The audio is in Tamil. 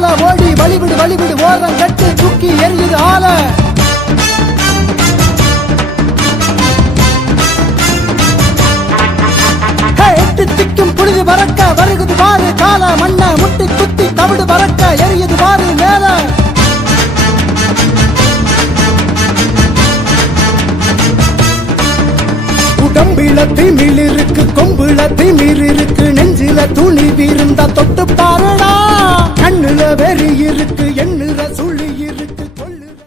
கால ஓடி வழிவிடு வழிவிடு ஓரம் கட்டு தூக்கி எரியுது ஆல எட்டு திக்கும் புழுது பறக்க வருகுது பாரு கால மண்ண முட்டி குத்தி தவிடு பறக்க எரியுது பாரு மேல உடம்பில திமிழ் இருக்கு கொம்புல திமிர் இருக்கு நெஞ்சில துணி விருந்தா தொட்டு பாருடா கண்ணுல வெறி இருக்கு